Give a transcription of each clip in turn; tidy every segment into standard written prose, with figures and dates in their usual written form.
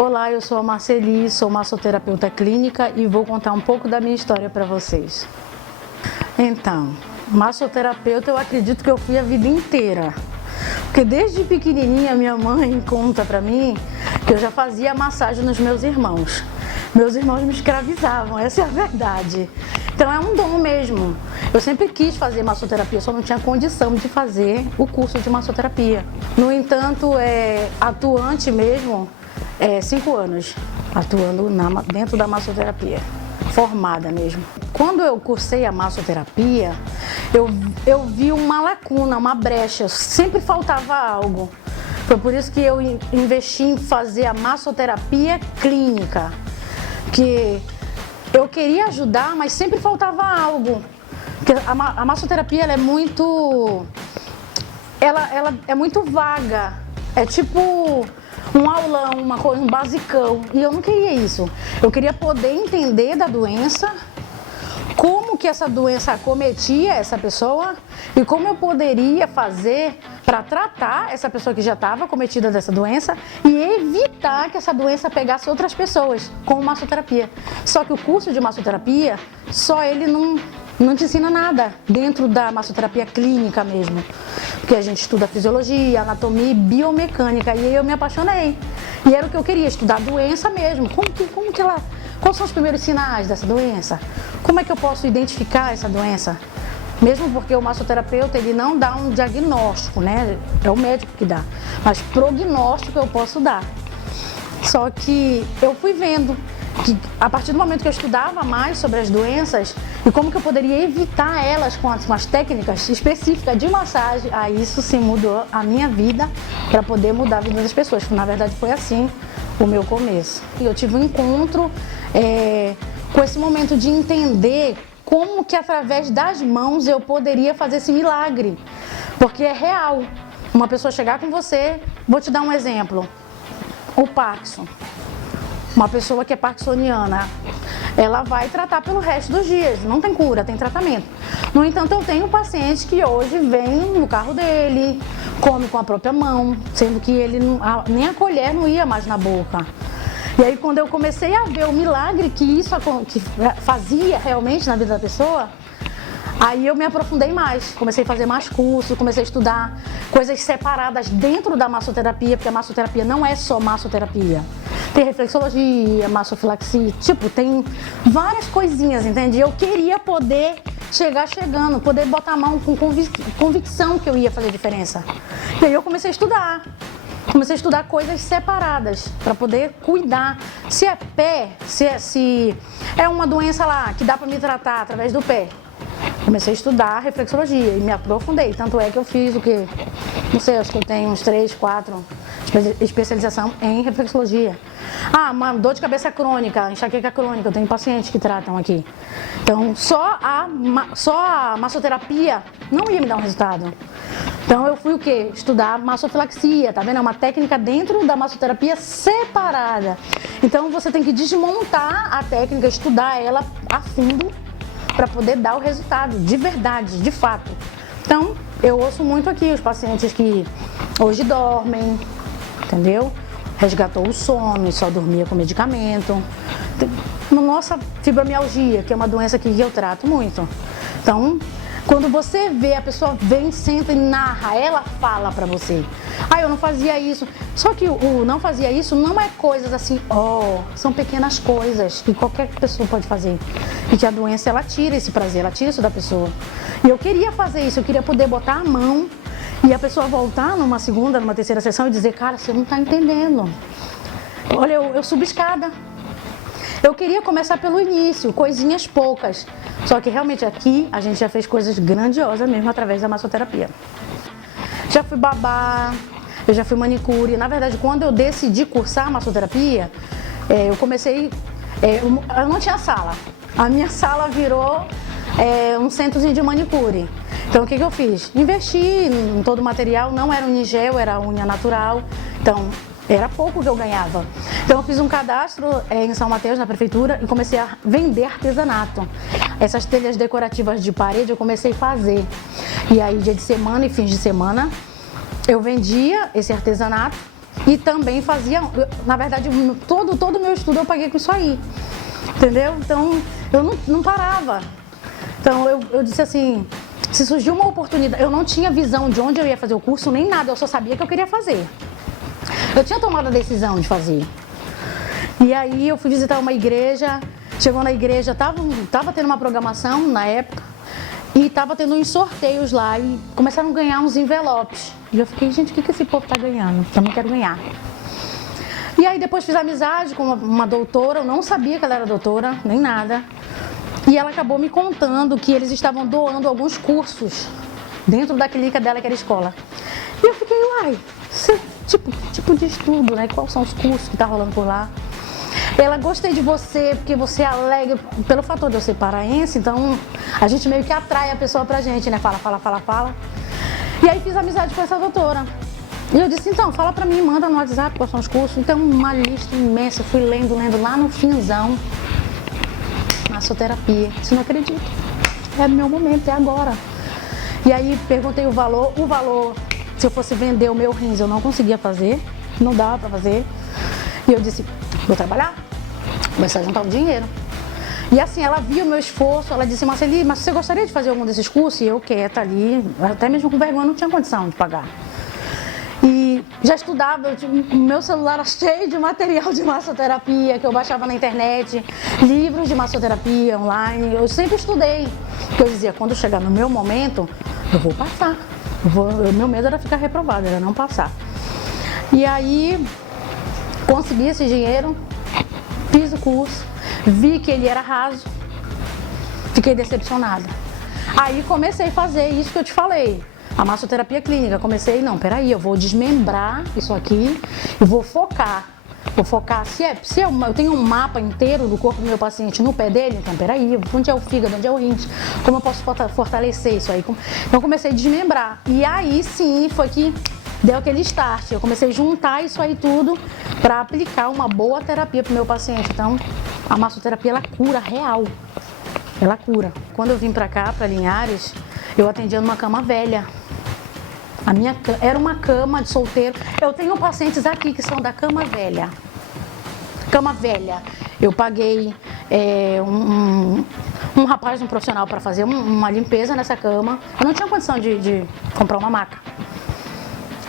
Olá, eu sou a Marceli, sou massoterapeuta clínica e vou contar um pouco da minha história para vocês. Então, massoterapeuta eu acredito que eu fui a vida inteira. Porque desde pequenininha minha mãe conta pra mim que eu já fazia massagem nos meus irmãos. Meus irmãos me escravizavam, essa é a verdade. Então é um dom mesmo. Eu sempre quis fazer massoterapia, só não tinha condição de fazer o curso de massoterapia. No entanto, atuante mesmo, 5 anos atuando dentro da massoterapia, formada mesmo. Quando eu cursei a massoterapia, eu vi uma lacuna, uma brecha, sempre faltava algo. Foi por isso que eu investi em fazer a massoterapia clínica, que eu queria ajudar, mas sempre faltava algo. Porque a massoterapia ela é muito vaga, é tipo um aulão, uma coisa, um basicão, e eu não queria isso. Eu queria poder entender da doença, como que essa doença acometia essa pessoa e como eu poderia fazer para tratar essa pessoa que já estava acometida dessa doença e evitar que essa doença pegasse outras pessoas com massoterapia. Só que o curso de massoterapia, só ele não te ensina nada dentro da massoterapia clínica mesmo. Porque a gente estuda fisiologia, anatomia e biomecânica, e aí eu me apaixonei. E era o que eu queria, estudar a doença mesmo. Quais são os primeiros sinais dessa doença? Como é que eu posso identificar essa doença? Mesmo porque o massoterapeuta, ele não dá um diagnóstico, né? É o médico que dá. Mas prognóstico eu posso dar. Só que eu fui vendo que a partir do momento que eu estudava mais sobre as doenças e como que eu poderia evitar elas com as técnicas específicas de massagem, aí isso sim mudou a minha vida para poder mudar a vida das pessoas. Na verdade foi assim o meu começo. E eu tive um encontro com esse momento de entender como que através das mãos eu poderia fazer esse milagre, porque é real. Uma pessoa chegar com você, vou te dar um exemplo, o Parkinson. Uma pessoa que é parkinsoniana, ela vai tratar pelo resto dos dias, não tem cura, tem tratamento. No entanto, eu tenho um paciente que hoje vem no carro dele, come com a própria mão, sendo que ele nem a colher não ia mais na boca. E aí, quando eu comecei a ver o milagre que isso fazia realmente na vida da pessoa, aí eu me aprofundei mais, comecei a fazer mais cursos, comecei a estudar coisas separadas dentro da massoterapia, porque a massoterapia não é só massoterapia. Tem reflexologia, massofilaxia, tem várias coisinhas, entende? Eu queria poder chegando, poder botar a mão com convicção que eu ia fazer diferença. E aí eu comecei a estudar. Comecei a estudar coisas separadas para poder cuidar. Se é pé, se é uma doença lá que dá para me tratar através do pé. Comecei a estudar reflexologia e me aprofundei. Tanto é que eu fiz não sei, acho que eu tenho uns 3, 4 especialização em reflexologia. Uma dor de cabeça crônica, enxaqueca crônica, eu tenho pacientes que tratam aqui. Então, só a massoterapia não ia me dar um resultado. Então, eu fui o quê? Estudar massofilaxia, tá vendo? É uma técnica dentro da massoterapia separada. Então, você tem que desmontar a técnica, estudar ela a fundo para poder dar o resultado de verdade, de fato. Então, eu ouço muito aqui os pacientes que hoje dormem, entendeu? Resgatou o sono e só dormia com medicamento. Nossa, fibromialgia, que é uma doença que eu trato muito. Então, quando você vê, a pessoa vem, senta e narra, ela fala pra você. Eu não fazia isso. Só que o não fazia isso não é coisas assim, são pequenas coisas que qualquer pessoa pode fazer. E que a doença, ela tira esse prazer, ela tira isso da pessoa. E eu queria fazer isso, eu queria poder botar a mão e a pessoa voltar numa segunda, numa terceira sessão e dizer, cara, você não tá entendendo. Olha, eu subo escada. Eu queria começar pelo início, coisinhas poucas. Só que realmente aqui a gente já fez coisas grandiosas mesmo através da massoterapia. Já fui babá, eu já fui manicure. Na verdade, quando eu decidi cursar massoterapia, eu comecei... eu não tinha sala. A minha sala virou um centrozinho de manicure. Então, o que eu fiz? Investi em todo o material, não era unigel, era unha natural. Então, era pouco que eu ganhava. Então eu fiz um cadastro em São Mateus, na prefeitura, e comecei a vender artesanato. Essas telhas decorativas de parede eu comecei a fazer. E aí dia de semana e fins de semana eu vendia esse artesanato e também fazia, na verdade, todo o meu estudo eu paguei com isso aí, entendeu? Então, eu não parava. Então, eu disse assim, se surgiu uma oportunidade, eu não tinha visão de onde eu ia fazer o curso, nem nada, eu só sabia que eu queria fazer. Eu tinha tomado a decisão de fazer. E aí eu fui visitar uma igreja, chegou na igreja, tava tendo uma programação na época, e tava tendo uns sorteios lá, e começaram a ganhar uns envelopes. E eu fiquei, gente, o que esse povo tá ganhando? Também quero ganhar. E aí depois fiz amizade com uma doutora, eu não sabia que ela era doutora, nem nada. E ela acabou me contando que eles estavam doando alguns cursos dentro da clínica dela, que era escola. E eu fiquei, uai, tipo de estudo, né? Quais são os cursos que tá rolando por lá? Ela, gostei de você, porque você é alegre, pelo fator de eu ser paraense, então a gente meio que atrai a pessoa pra gente, né? Fala. E aí fiz amizade com essa doutora. E eu disse, então, fala pra mim, manda no WhatsApp quais são os cursos. Então, uma lista imensa, fui lendo lá no finzão. Massoterapia. Você não acredita? É meu momento, é agora. E aí perguntei o valor, se eu fosse vender o meu rins, eu não conseguia fazer, não dava pra fazer. E eu disse, vou trabalhar, começar a juntar um dinheiro. E assim, ela viu o meu esforço, ela disse, Marceli, mas você gostaria de fazer algum desses cursos? E eu quieta ali, até mesmo com vergonha, não tinha condição de pagar. E já estudava, o meu celular era cheio de material de massoterapia que eu baixava na internet, livros de massoterapia online, eu sempre estudei. Porque eu dizia, quando chegar no meu momento, eu vou passar. Meu medo era ficar reprovada, era não passar. E aí, consegui esse dinheiro, fiz o curso, vi que ele era raso, fiquei decepcionada. Aí comecei a fazer isso que eu te falei. A massoterapia clínica, comecei, não, peraí, eu vou desmembrar isso aqui e vou focar. Se eu tenho um mapa inteiro do corpo do meu paciente no pé dele, então peraí, onde é o fígado, onde é o rins, como eu posso fortalecer isso aí? Então comecei a desmembrar. E aí sim foi que deu aquele start. Eu comecei a juntar isso aí tudo para aplicar uma boa terapia para o meu paciente. Então a massoterapia, ela cura real. Ela cura. Quando eu vim para cá, para Linhares, eu atendia numa cama velha. A minha era uma cama de solteiro. Eu tenho pacientes aqui que são da cama velha. Cama velha. Eu paguei um rapaz, um profissional para fazer uma limpeza nessa cama. Eu não tinha condição de comprar uma maca.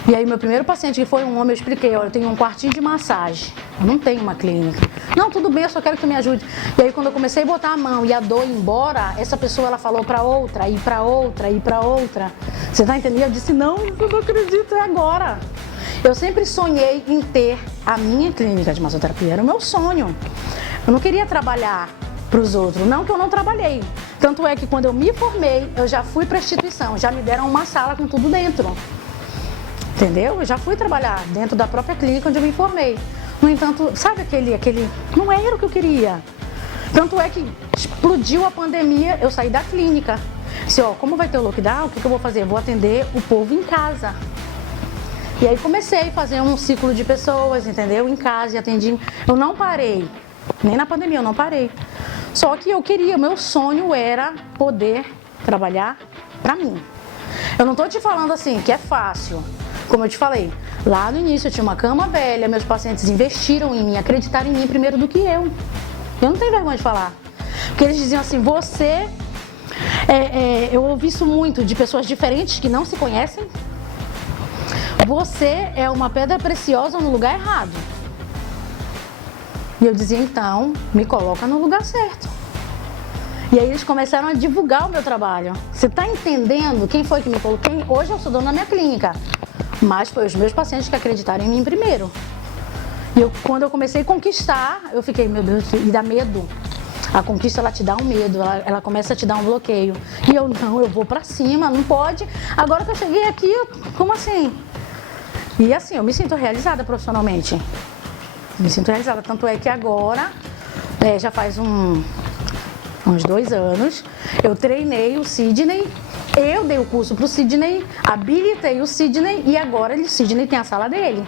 E aí meu primeiro paciente, que foi um homem, eu expliquei, olha, eu tenho um quartinho de massagem. Eu não tenho uma clínica. Não, tudo bem, eu só quero que tu me ajude. E aí quando eu comecei a botar a mão e a dor ir embora, essa pessoa, ela falou para outra, ir para outra, ir para outra. Você tá entendendo? Eu disse, não, eu não acredito, é agora. Eu sempre sonhei em ter a minha clínica de massoterapia, era o meu sonho. Eu não queria trabalhar para os outros, não que eu não trabalhei. Tanto é que quando eu me formei, eu já fui para a instituição, já me deram uma sala com tudo dentro. Entendeu? Eu já fui trabalhar dentro da própria clínica onde eu me formei. No entanto, sabe aquele... Não era o que eu queria. Tanto é que explodiu a pandemia, eu saí da clínica. Disse, ó, como vai ter o lockdown, o que eu vou fazer? Eu vou atender o povo em casa. E aí comecei a fazer um ciclo de pessoas, entendeu? Em casa, e atendi. Eu não parei. Nem na pandemia, eu não parei. Só que eu queria, meu sonho era poder trabalhar pra mim. Eu não tô te falando assim, que é fácil. Como eu te falei, lá no início eu tinha uma cama velha, meus pacientes investiram em mim, acreditaram em mim primeiro do que eu. Eu não tenho vergonha de falar. Porque eles diziam assim, você... eu ouvi isso muito de pessoas diferentes que não se conhecem. Você é uma pedra preciosa no lugar errado. E eu dizia, então, me coloca no lugar certo. E aí eles começaram a divulgar o meu trabalho. Você está entendendo quem foi que me colocou? Hoje eu sou dona da minha clínica. Mas foi os meus pacientes que acreditaram em mim primeiro. E quando eu comecei a conquistar, eu fiquei, meu Deus, e dá medo. A conquista, ela te dá um medo, ela começa a te dar um bloqueio. E eu, não, eu vou pra cima, não pode. Agora que eu cheguei aqui, como assim? E assim, eu me sinto realizada profissionalmente. Me sinto realizada. Tanto é que agora, já faz uns 2 anos, eu treinei o Sidney. Eu dei o curso pro Sidney, habilitei o Sidney e agora o Sidney tem a sala dele.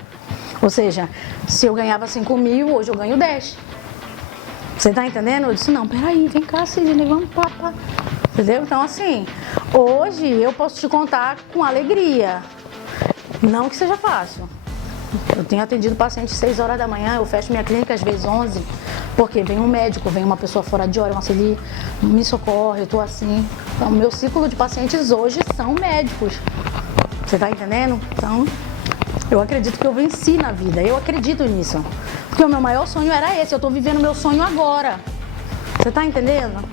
Ou seja, se eu ganhava 5 mil, hoje eu ganho 10. Você tá entendendo? Eu disse, não, peraí, vem cá, Sidney, vamos papá. Entendeu? Então, assim, hoje eu posso te contar com alegria. Não que seja fácil. Eu tenho atendido pacientes 6 horas da manhã, eu fecho minha clínica às vezes 11, porque vem um médico, vem uma pessoa fora de hora, um auxiliar, me socorre, eu tô assim. Então, meu ciclo de pacientes hoje são médicos. Você tá entendendo? Então, eu acredito que eu venci na vida, eu acredito nisso. Porque o meu maior sonho era esse, eu tô vivendo meu sonho agora. Você tá entendendo?